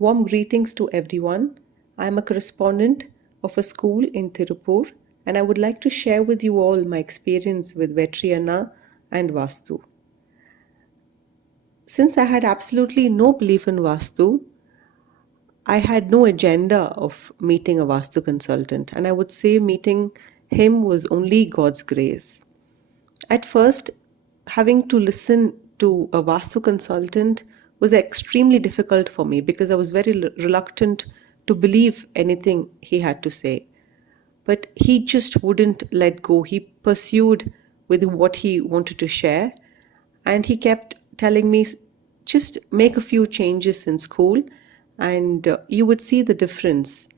Warm greetings to everyone. I am a correspondent of a school in Tirupur, and I would like to share with you all my experience with Vetriana and Vasthu. Since I had absolutely no belief in Vasthu, I had no agenda of meeting a Vastu consultant, and I would say meeting him was only God's grace. At first, having to listen to a Vastu consultant was extremely difficult for me because I was very reluctant to believe anything he had to say. But he just wouldn't let go. He pursued with what he wanted to share, and he kept telling me, just make a few changes in school and you would see the difference.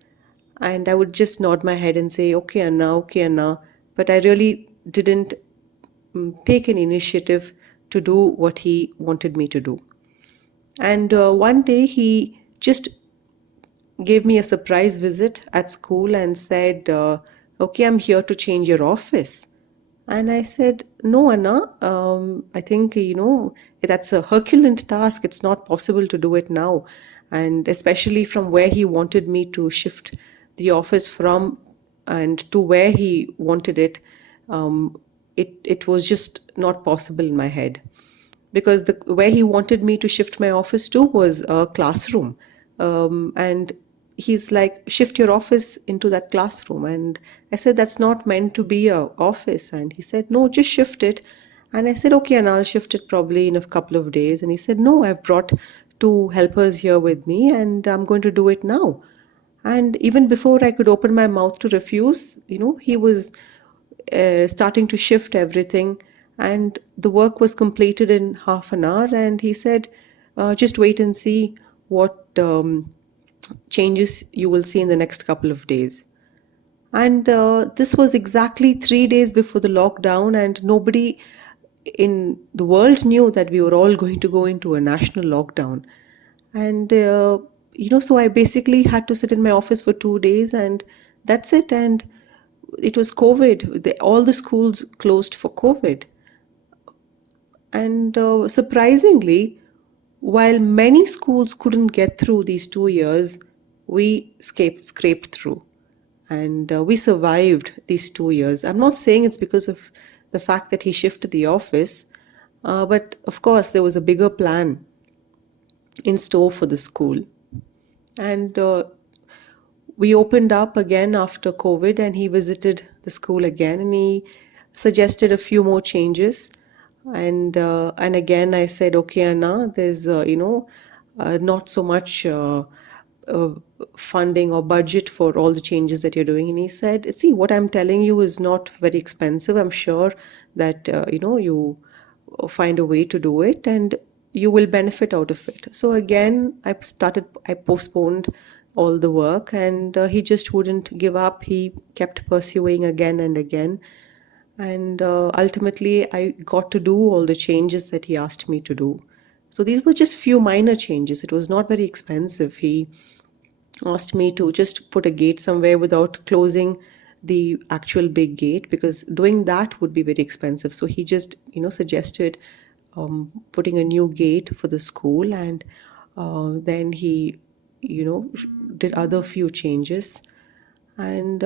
And I would just nod my head and say, okay, Anna, okay, Anna. But I really didn't take an initiative to do what he wanted me to do. And one day he just gave me a surprise visit at school and said, okay, I'm here to change your office. And I said, no, Anna, I think, that's a Herculean task. It's not possible to do it now. And especially from where he wanted me to shift the office from and to where he wanted it, it was just not possible in my head. Because where he wanted me to shift my office to was a classroom. And he's like, shift your office into that classroom. And I said, that's not meant to be a office. And he said, no, just shift it. And I said, okay, and I'll shift it probably in a couple of days. And he said, no, I've brought two helpers here with me and I'm going to do it now. And even before I could open my mouth to refuse, he was starting to shift everything. And the work was completed in half an hour. And he said, just wait and see what changes you will see in the next couple of days. And this was exactly 3 days before the lockdown, and nobody in the world knew that we were all going to go into a national lockdown. And so I basically had to sit in my office for 2 days, and that's it. And it was COVID. All the schools closed for COVID. And surprisingly, while many schools couldn't get through these 2 years, we scraped through. And we survived these 2 years. I'm not saying it's because of the fact that he shifted the office, but of course there was a bigger plan in store for the school. And we opened up again after COVID, and he visited the school again, and he suggested a few more changes. And again I said, okay, Anna, there's not so much funding or budget for all the changes that you're doing. And he said, see, what I'm telling you is not very expensive. I'm sure that you find a way to do it and you will benefit out of it. So again I postponed all the work, and he just wouldn't give up. He kept pursuing again and again. And ultimately, I got to do all the changes that he asked me to do. So these were just few minor changes. It was not very expensive. He asked me to just put a gate somewhere without closing the actual big gate, because doing that would be very expensive. So he just, suggested putting a new gate for the school. And then he, did other few changes. And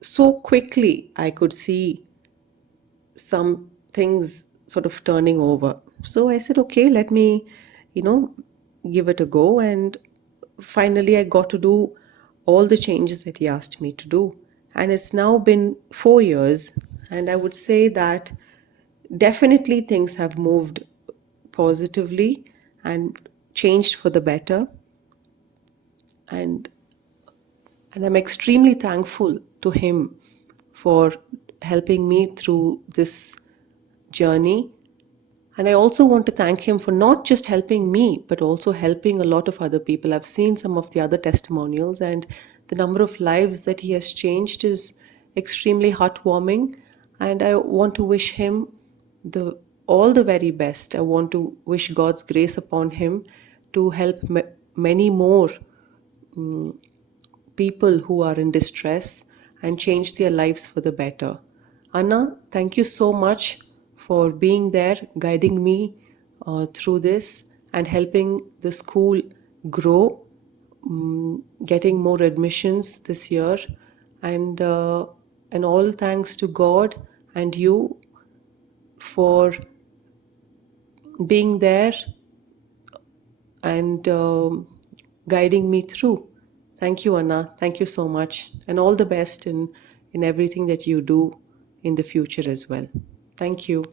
so quickly I could see some things sort of turning over. So I said, okay, let me, give it a go. And finally I got to do all the changes that he asked me to do. And it's now been 4 years. And I would say that definitely things have moved positively and changed for the better. And I'm extremely thankful to him for helping me through this journey. And I also want to thank him for not just helping me, but also helping a lot of other people. I've seen some of the other testimonials, and the number of lives that he has changed is extremely heartwarming. And I want to wish him all the very best. I want to wish God's grace upon him to help many more people who are in distress and change their lives for the better. Anna, thank you so much for being there, guiding me through this. and helping the school grow, getting more admissions this year, and all thanks to God and you for being there and guiding me through. Thank you, Anna. Thank you so much, and all the best in everything that you do in the future as well. Thank you.